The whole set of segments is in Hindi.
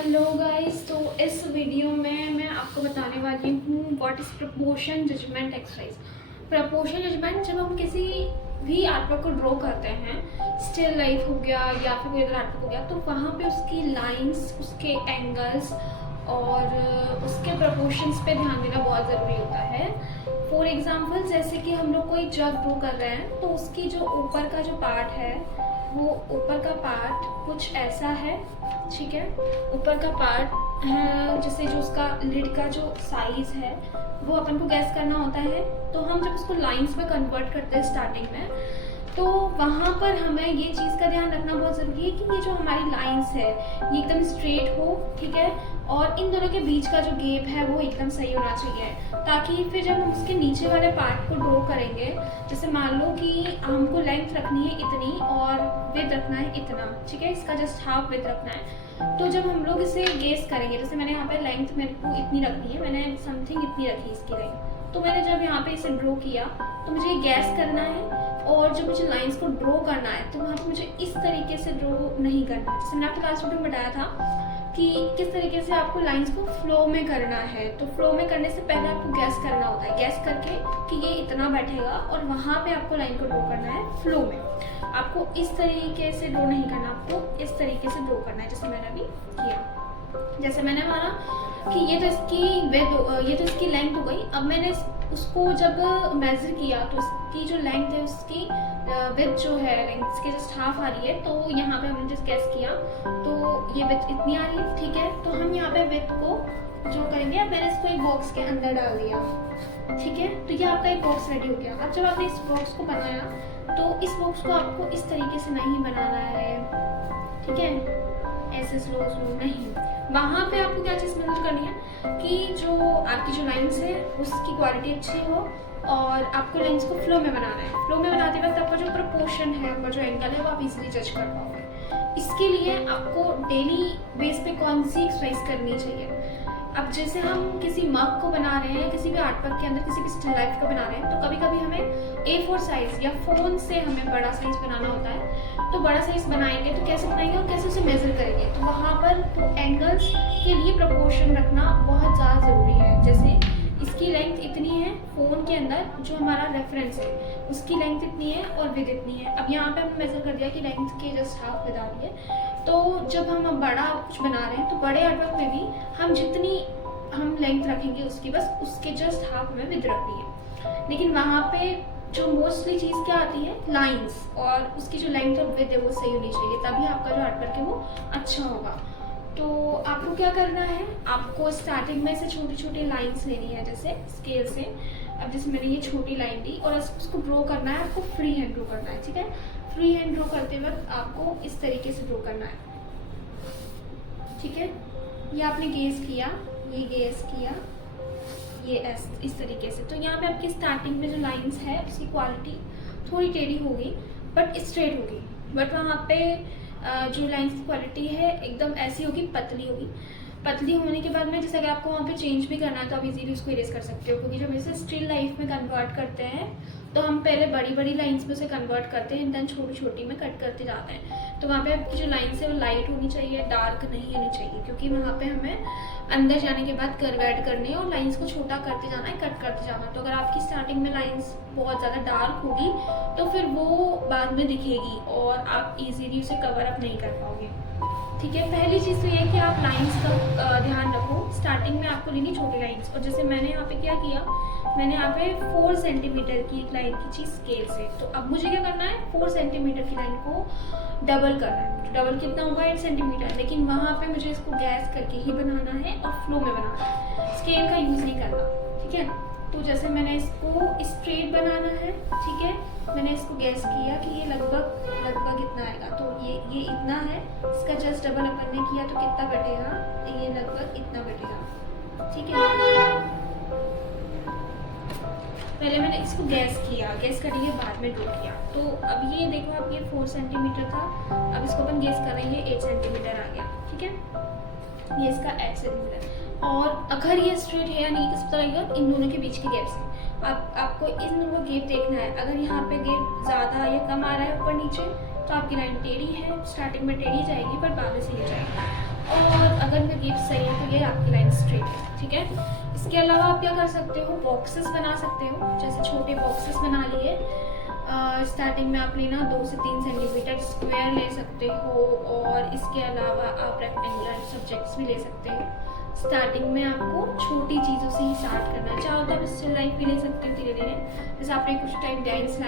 हेलो गाइस, तो इस वीडियो में मैं आपको बताने वाली हूँ what is proportion judgement exercise. Proportion judgement जब हम किसी भी आर्टवर्क को ड्रॉ करते हैं, स्टिल लाइफ हो गया या फिर कोई अदर आर्टवर्क हो गया, तो वहाँ पे उसकी लाइंस, उसके एंगल्स और उसके प्रपोर्शंस पे ध्यान देना बहुत ज़रूरी होता है। फॉर एग्जाम्पल, जैसे कि हम लोग कोई जग ड्रॉ कर रहे हैं तो उसकी जो ऊपर का जो पार्ट है, वो ऊपर का पार्ट कुछ ऐसा है, ठीक है। ऊपर का पार्ट है, जैसे जो उसका लिड का जो साइज है वो अपन को गैस करना होता है। तो हम जब उसको लाइंस में कन्वर्ट करते हैं स्टार्टिंग में, तो वहाँ पर हमें ये चीज़ का ध्यान रखना बहुत ज़रूरी है कि ये जो हमारी लाइंस है ये एकदम स्ट्रेट हो, ठीक है। और इन दोनों के बीच का जो गैप है वो एकदम सही होना चाहिए, ताकि फिर जब हम उसके नीचे वाले पार्ट को ड्रॉ करेंगे, जैसे मान लो कि हमको लेंथ रखनी है इतनी और विड्थ रखना है इतना, ठीक है, इसका जस्ट हाफ विड्थ रखना है। तो जब हम लोग इसे गेस करेंगे, जैसे मैंने यहाँ पे लेंथ मेरे को इतनी रखनी है, मैंने समथिंग इतनी रखी इसकी लेंथ, तो मैंने जब यहाँ पे इसे ड्रॉ किया तो मुझे गैस करना है और जब मुझे लाइंस को ड्रॉ करना है तो वहाँ पे मुझे इस तरीके से ड्रॉ नहीं करना है। जैसे मैंने आपको लास्ट वीडियो में बताया था कि किस तरीके से आपको लाइंस को फ्लो में करना है। तो फ्लो में करने से पहले आपको गैस करना होता है, गैस करके कि ये इतना बैठेगा और वहाँ पे आपको लाइन को ड्रॉ करना है फ्लो में। आपको इस तरीके से ड्रॉ नहीं करना, आपको इस तरीके से ड्रॉ करना है, जैसे मैंने अभी किया। जैसे मैंने माना कि ये तो इसकी विड्थ, ये तो इसकी लेंथ हो गई। अब मैंने उसको जब मेजर किया तो इसकी जो लेंथ है, उसकी विड्थ जो है लेंथ इसके जस्ट हाफ आ रही है। तो यहाँ पे हमने जस्ट गैस किया तो ये विड्थ इतनी आ रही है, ठीक है। तो हम यहाँ पे विड्थ को जो करेंगे, अब मैंने इसको एक बॉक्स के अंदर डाल दिया, ठीक है। तो ये आपका एक बॉक्स रेडी हो गया। अब जब आपने इस बॉक्स को बनाया तो इस बॉक्स को आपको इस तरीके से नहीं बनाना है, ठीक है, ऐसे स्लो स्लो नहीं। वहाँ पे आपको क्या चीज़ मेजर करनी है कि जो आपकी जो लाइंस है उसकी क्वालिटी अच्छी हो और आपको लाइंस को फ्लो में बनाना है। फ्लो में बनाते वक्त आपका जो प्रपोर्शन है, आपका जो एंगल है, वो आप इजीली जज कर पाओगे। इसके लिए आपको डेली बेस पे कौन सी एक्सरसाइज करनी चाहिए। अब जैसे हम किसी मग को बना रहे हैं, किसी भी आर्टवर्क के अंदर किसी भी स्टिल लाइफ को बना रहे हैं, तो कभी कभी हमें A4 साइज या फ़ोन से हमें बड़ा साइज बनाना होता है। तो बड़ा साइज बनाएंगे तो कैसे बनाएंगे और कैसे उसे मेजर करेंगे, तो वहाँ पर एंगल्स के लिए प्रपोर्शन रखना बहुत ज़्यादा ज़रूरी है। जैसे इसकी लेंथ इतनी है, फ़ोन के अंदर जो हमारा रेफरेंस है उसकी लेंथ इतनी है और विड्थ इतनी है। अब यहाँ पे हमने मेजर कर दिया कि लेंथ के जस्ट हाफ विड्थ आ रही है। तो जब हम बड़ा कुछ बना रहे हैं तो बड़े आर्टवर्क में भी हम जितनी हम लेंथ रखेंगे उसकी बस उसके जस्ट हाफ में विड्थ रखनी है। लेकिन वहाँ पे जो मोस्टली चीज़ क्या आती है, लाइंस, और उसकी जो लेंथ और विड्थ है वो सही होनी चाहिए, तभी आपका जो आर्टवर्क है वो अच्छा होगा। तो आपको क्या करना है, आपको स्टार्टिंग में से छोटी छोटी लाइंस लेनी है, जैसे स्केल से। अब जैसे मैंने ये छोटी लाइन दी और उसको ड्रॉ करना है, आपको फ्री हैंड ड्रॉ करना है, ठीक है। फ्री हैंड ड्रॉ करते वक्त आपको इस तरीके से ड्रॉ करना है, ठीक है। ये आपने गेस किया, ये गेस किया, ये इस तरीके से। तो यहाँ पे आपकी स्टार्टिंग में जो लाइंस है उसकी क्वालिटी थोड़ी टेढ़ी होगी बट स्ट्रेट होगी, बट वहाँ पे जो लाइंस की क्वालिटी है एकदम ऐसी होगी, पतली होगी। पतली होने के बाद में जैसे अगर आपको वहाँ पे चेंज भी करना है तो आप इजीली उसको इरेज कर सकते हो, क्योंकि जब इसे स्टिल लाइफ में कन्वर्ट करते हैं तो हम पहले बड़ी बड़ी लाइंस में उसे कन्वर्ट करते हैं, देन छोटी छोटी में कट करते जाते हैं। तो वहाँ पे आपकी जो लाइंस है वो लाइट होनी चाहिए, डार्क नहीं होनी चाहिए, क्योंकि वहाँ पे हमें अंदर जाने के बाद कर्व ऐड करने हैं और लाइंस को छोटा करते जाना है, कट करते जाना। तो अगर आपकी स्टार्टिंग में लाइंस बहुत ज़्यादा डार्क होगी तो फिर वो बाद में दिखेगी और आप इजीली उसे कवर अप नहीं कर पाओगे, ठीक है। पहली चीज़ तो ये है कि आप लाइंस का ध्यान रखो। स्टार्टिंग में आपको लेनी छोटी लाइंस, और जैसे मैंने यहाँ पे क्या किया, मैंने यहाँ पे 4 सेंटीमीटर की एक लाइन की चीज़ स्केल से। तो अब मुझे क्या करना है, 4 सेंटीमीटर की लाइन को डबल करना है। तो डबल कितना होगा, 8 सेंटीमीटर। लेकिन वहाँ पे मुझे इसको गैस करके ही बनाना है और फ्लो में बनाना है, स्केल का यूज़ नहीं करना, ठीक है। तो जैसे मैंने इसको स्ट्रेट बनाना है, ठीक है, मैंने इसको गैस किया कि ये लगभग इतना आएगा। तो ये इतना है, इसका जस्ट डबल अपन ने किया तो कितना बैठेगा, ये लगभग इतना बैठेगा, ठीक है। पहले मैंने इसको गैस किया, गैस करके बाद में ड्रॉ किया। तो अब ये देखो, अब ये 4 सेंटीमीटर था, अब इसको अपन गैस कर रहे हैं, ये 8 सेंटीमीटर आ गया, ठीक है। ये इसका 8 सेंटीमीटर। और अगर ये स्ट्रेट है या नहीं किस तरह लगेगा, इन दोनों के बीच के गैप से आपको इन दोनों गैप देखना है। अगर यहाँ पे गैप ज़्यादा या कम आ रहा है ऊपर नीचे तो आपकी लाइन टेढ़ी है, स्टार्टिंग में टेढ़ी जाएगी पर बाद में सही हो जाएगी। और अगर मेरे गेप सही है तो ये आपकी लाइन स्ट्रेट है, ठीक है। इसके अलावा आप क्या कर सकते हो, बॉक्सेस बना सकते हो। जैसे छोटे बॉक्सेस बना लिए, स्टार्टिंग में आप लेना 2 से 3 सेंटीमीटर स्क्वायर ले सकते हो, और इसके अलावा आप रेक्टेंगुलर सब्जेक्ट्स भी ले सकते हो। स्टार्टिंग में आपको छोटी चीज़ों से ही स्टार्ट करना है। चाहो तो आप स्टिल लाइफ भी ले सकते हो धीरे धीरे। जैसे आपने कुछ टाइप लाइन्स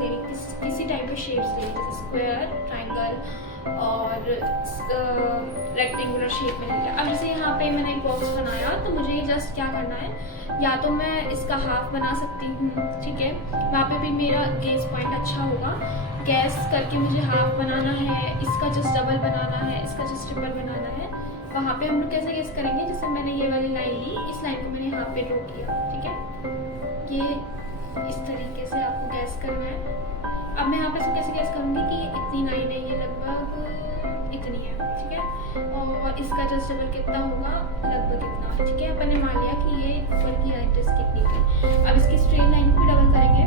लेनी, किसी टाइप के शेप्स लेनी, जैसे स्क्वायर, ट्राइंगल और रेक्टेंगुलर शेप में लिया। अब जैसे यहाँ पे मैंने एक बॉक्स बनाया, तो मुझे ये जस्ट क्या करना है, या तो मैं इसका हाफ बना सकती हूँ, ठीक है, वहाँ पे भी मेरा गेस पॉइंट अच्छा होगा। गैस करके मुझे हाफ बनाना है, इसका जस्ट डबल बनाना है, इसका जस्ट ट्रिपल बनाना है। वहाँ पे हम लोग कैसे गेस करेंगे, जैसे मैंने ये वाली लाइन ली, इस लाइन को मैंने यहाँ पे ड्रॉ किया, ठीक है। ये इस तरीके से आपको गैस करना है। अब मैं यहाँ पे इसको कैसे गैस करूँगी कि ये इतनी लाइन है, ये लगभग इतनी है, ठीक है, और इसका जस्ट डबल कितना होगा, लगभग इतना, ठीक है। अपन ने मान लिया कि ये ऊपर की हाइट कितनी थी। अब इसकी स्ट्रेट लाइन को भी डबल करेंगे।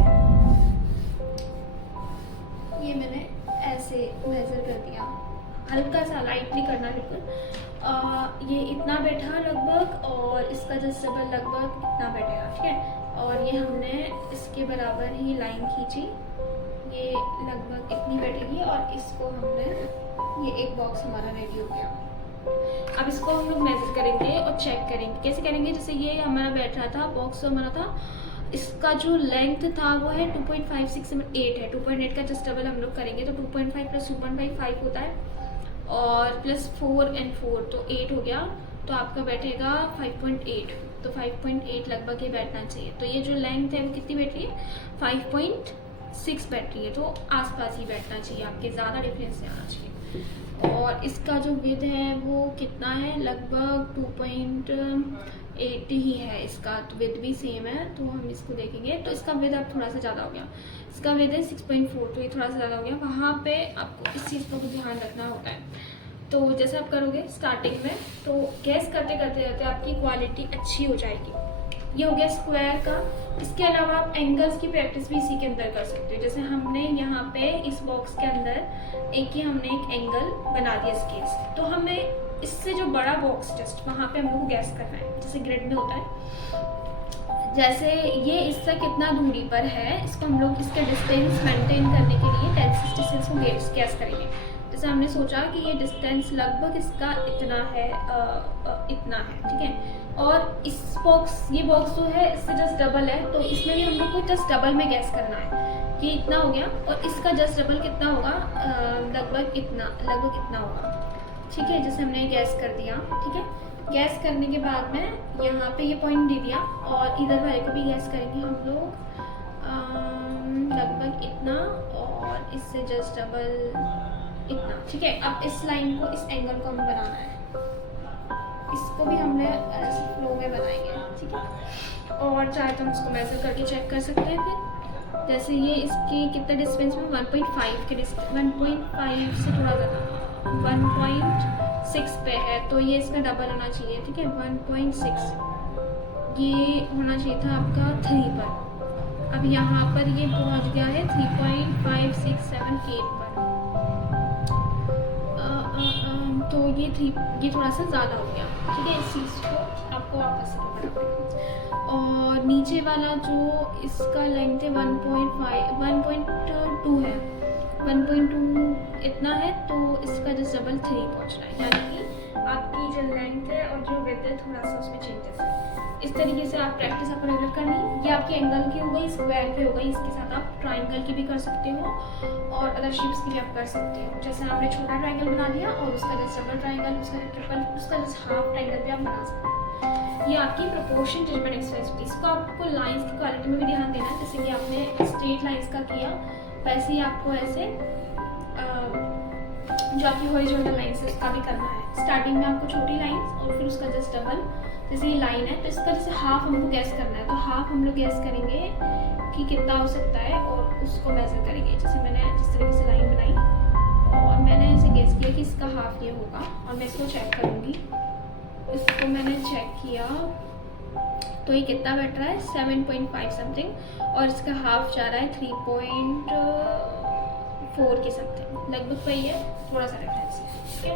ये मैंने ऐसे मेजर कर दिया, हल्का सा लाइटली करना बिल्कुल। ये इतना बैठा लगभग, और इसका जस्ट डबल लगभग इतना बैठेगा, ठीक है। और ये हमने इसके बराबर ही लाइन खींची, ये लगभग इतनी बैठेगी, और इसको हमने, ये एक बॉक्स हमारा रेडी हो गया। अब इसको हम लोग मेजर करेंगे और चेक करेंगे। कैसे करेंगे, जैसे ये हमारा बैठ रहा था, बॉक्स हमारा था, इसका जो लेंथ था वो है 2.5678 है। 2.8 का जस्ट डबल हम लोग करेंगे तो 2.5 प्लस 2.5 5 होता है, और प्लस 4 and 4 तो 8 हो गया। तो आपका बैठेगा 5.8, तो 5.8 लगभग ये बैठना चाहिए। तो ये जो लेंथ है वो कितनी बैठ रही है, 5.6 बैठ रही है, तो आसपास ही बैठना चाहिए आपके, ज़्यादा डिफरेंस नहीं आना चाहिए। और इसका जो विड्थ है वो कितना है, लगभग 2.8 ही है इसका, तो विड्थ भी सेम है। तो हम इसको देखेंगे, तो इसका विड्थ अब थोड़ा सा ज़्यादा हो गया, इसका विड्थ है 6.4, तो ये थोड़ा सा ज़्यादा हो गया। वहाँ पे आपको इस चीज़ को ध्यान रखना होता है। तो जैसे आप करोगे स्टार्टिंग में, तो गैस करते करते रहते आपकी क्वालिटी अच्छी हो जाएगी। ये हो गया स्क्वायर का। इसके अलावा आप एंगल्स की प्रैक्टिस भी इसी के अंदर कर सकते हो। जैसे हमने यहाँ पे इस बॉक्स के अंदर हमने एक एंगल बना दिया स्केल से, तो हमें इससे जो बड़ा बॉक्स जस्ट वहाँ पे हमको गैस करना है, जैसे ग्रिड में होता है। जैसे ये इससे कितना दूरी पर है, इसको हम लोग इसका डिस्टेंस मेंटेन करने के लिए टेंसिस डिस्टेंस को गैस करेंगे। जैसे हमने सोचा कि ये डिस्टेंस लगभग इसका इतना है, इतना है, ठीक है। और इस ये बॉक्स जो है इससे जस्ट डबल है, तो इसमें भी हम लोग को जस्ट डबल में गैस करना है। ये इतना हो गया, और इसका जस्ट डबल कितना होगा, लगभग इतना होगा, ठीक है। जैसे हमने गैस कर दिया, ठीक है। गैस करने के बाद में यहाँ पे ये पॉइंट दे दिया, और इधर वाले को भी गैस करेंगे हम लोग, लगभग इतना, और इससे जस्ट डबल इतना, ठीक है। अब इस लाइन को, इस एंगल को हमें बनाना है, इसको भी हमने ऐसे फ्लो में बनाएंगे, ठीक है। और चाहे तो हम इसको मेजर करके चेक कर सकते हैं। फिर जैसे ये इसके कितने डिस्टेंस में, 1.5 के 1.5 से थोड़ा ज़्यादा, 1.6 पे है, तो ये इसका डबल होना चाहिए, ठीक है। 1.6 ये होना चाहिए था आपका 3 पर। अब यहाँ पर ये पहुँच गया है 3.5678 पर, तो ये थोड़ा सा ज़्यादा हो गया, ठीक है। इस चीज़ को आपको वापस से करना पड़ेगा। और नीचे वाला जो इसका लेंथ है 1.2 है, 1.2 इतना है, तो इसका जो डबल 3 पहुँचना है, यानी कि आपकी जो लेंथ है और जो विड्थ है थोड़ा सा उसमें चेंजेस है। इस तरीके से आप प्रैक्टिस आप रेगुलर करनी। ये आपकी एंगल की हो गई, स्क्वायर की हो गई, इसके साथ आप ट्राइंगल की भी कर सकते हो, और अदर शेप्स की भी आप कर सकते हो। जैसे आपने छोटा ट्राइंगल बना दिया, और उसका जैसे डबल ट्राइंगल, उसका ट्रिपल, उसका जैसे हाफ ट्राइंगल भी आप बना सकते हो। ये आपकी प्रोपोर्शन जजमेंट एक्सरसाइज होती है। इसको आपको लाइंस की क्वालिटी में भी ध्यान देना है। जैसे कि आपने स्ट्रेट लाइंस का किया, वैसे ही आपको ऐसे जो आपकी हॉरिजॉन्टल लाइंस है उसका भी करना है। स्टार्टिंग में आपको छोटी लाइंस, और फिर उसका जस्ट डबल। जैसे ये लाइन है, तो इसका जैसे हाफ हमको गैस करना है, तो हाफ हम लोग गैस करेंगे कि कितना हो सकता है, और उसको मेजर करेंगे। जैसे मैंने जिस तरीके से लाइन बनाई, और मैंने ऐसे गैस किया कि इसका हाफ ये होगा, और मैं इसको चेक करूँगी। इसको मैंने चेक किया, तो ये कितना बैठ रहा है, 7.5 समथिंग, और इसका हाफ जा रहा है 3.4 की समथिंग, लगभग वही है, थोड़ा सा डिफरेंस है, ठीक है।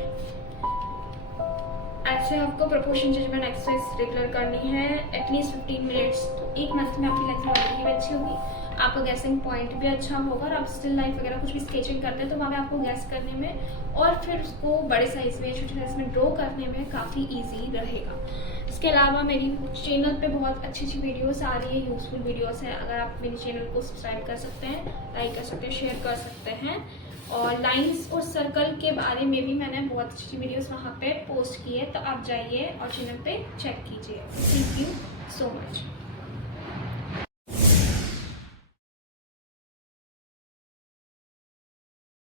ऐसे आपको प्रपोर्शन जजमेंट एक्सरसाइज रेगुलर करनी है एटलीस्ट 15 मिनट्स। तो एक मंथ में आपकी लेंथ ऑलरेडी भी अच्छी होगी, आपका गैसिंग पॉइंट भी अच्छा होगा, और आप स्टिल लाइफ वगैरह कुछ भी स्केचिंग करते हैं तो वहाँ पे आपको गैस करने में और फिर उसको बड़े साइज़ में छोटे साइज़ में ड्रॉ करने में काफ़ी ईजी रहेगा। इसके अलावा मेरी चैनल पे बहुत अच्छी अच्छी वीडियोस आ रही है, यूज़फुल वीडियोस हैं। अगर आप मेरे चैनल को सब्सक्राइब कर सकते हैं, लाइक कर सकते हैं, शेयर कर सकते हैं। और लाइंस और सर्कल के बारे में भी मैंने बहुत अच्छी वीडियोस वहाँ पे पोस्ट की है, तो आप जाइए और चैनल पे चेक कीजिए। Thank you so much.